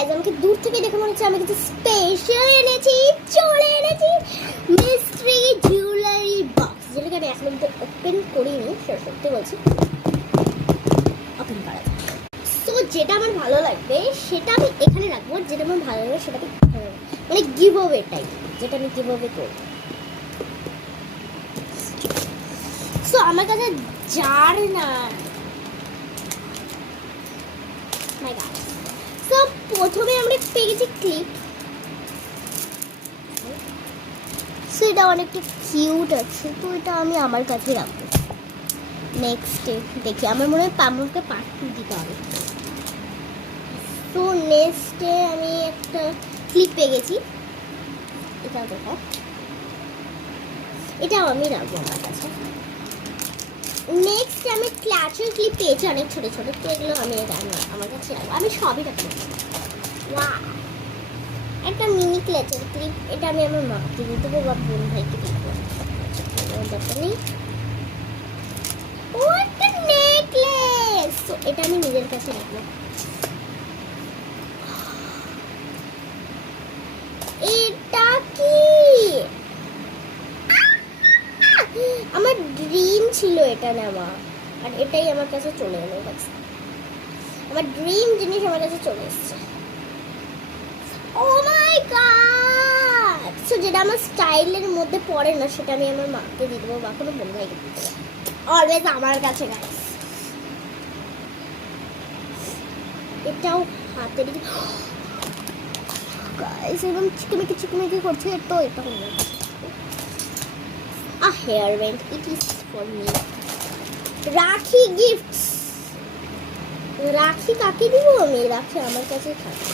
Guys আমাকে দূর থেকে দেখে মনে হচ্ছে আমি কিছু স্পেশাল এনেছি, চলে এনেছি মিস্ট্রি জুয়েলারি বক্স, যেটাকে আমি এখন অব্দি ওপেন করিনি, সত্যি বলছি ওপেন করা যাক। সো যেটা আমার ভালো লাগবে সেটা আমি এখানে রাখবো, যেটা আমার ভালো লাগবে সেটা আমি মানে গিভ অ্যাওয়ে টাইপ, যেটা আমি গিভ অ্যাওয়ে করব। সো আমার কাছে জার না মাই গড। সো প্রথমে আমরা পেয়ে গেছি ক্লিপ। সো এটা অনেকটা কিউট আছে, তো এটা আমি আমার কাছে রাখবো। নেক্সট দেখি, আমার মনে হয় পামুকে পার্ট দিতে হবে। তো নেক্সটে আমি একটা ক্লিপ পেয়ে গেছি, এটাও দেখা, এটাও আমি রাখবো আমার কাছে। নেক্সট আমি ক্লাচের ক্লিপ পেয়েছি অনেক ছোট ছোট, তো এগুলো আমি আমার কাছে রাখবো, আমি সবই রাখবো। একটা মিনি ক্লাচের ক্লিপ, এটা আমি আমার মাকে দিয়ে দেবো বা বোন ভাইকে দিয়ে দেবো, দরকার নেই। ও একটা নেকলেস, তো এটা আমি নিজের কাছে রাখবো। এটা কি আমার ড্রিম ছিল এটা নেওয়া, আর এটাই আমার কাছে চলে এলো। আমার ড্রিম জিনিস আমার কাছে চলে এসেছে। ও মাই গড! সো যেটা আমার স্টাইলের মধ্যে পড়ে না সেটা আমি আমার মাকে দিয়ে দেবো বা কোনো বোন ভাইকে। অলওয়েজ আমার কাছে গাইস। এটাও হাতে রেখে গাইস এবং চিকমিকি চিকমিকি করছে, তো এটা হলো a hair band. It is for me. রাখি গিফটস, রাখি কাকে দিব আমি? রাখি আমার কাছে থাকে,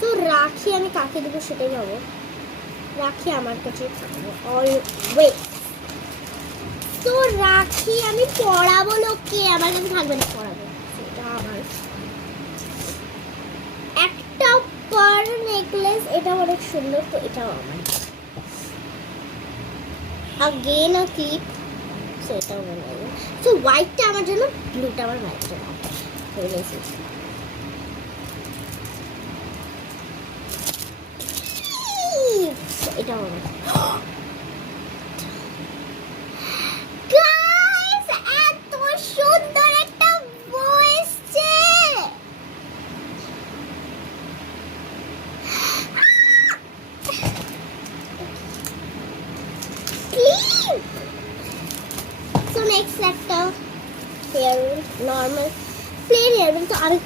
তো রাখি আমি কাকে দেবো সেটাই ভাবো। রাখি আমার কাছে থাকবে অলওয়েজ। তো রাখি আমি পড়াবো লোককে, আমার কাছে থাকবে না, পড়াবো সেটা আমার। একটা পার নেকলেস, এটা অনেক সুন্দর, তো এটাও আমার। Again a clip, so এটা আমার লাগে। সো হোয়াইটটা আমার জন্য, ব্লুটা আমার ভাইয়ের জন্য। এটা আমার গাইস, এত সুন্দর একটা ভয়েস চে। সো নেক্সট একটা হেয়ার নর্মাল প্লেন হেয়ার, তো আমি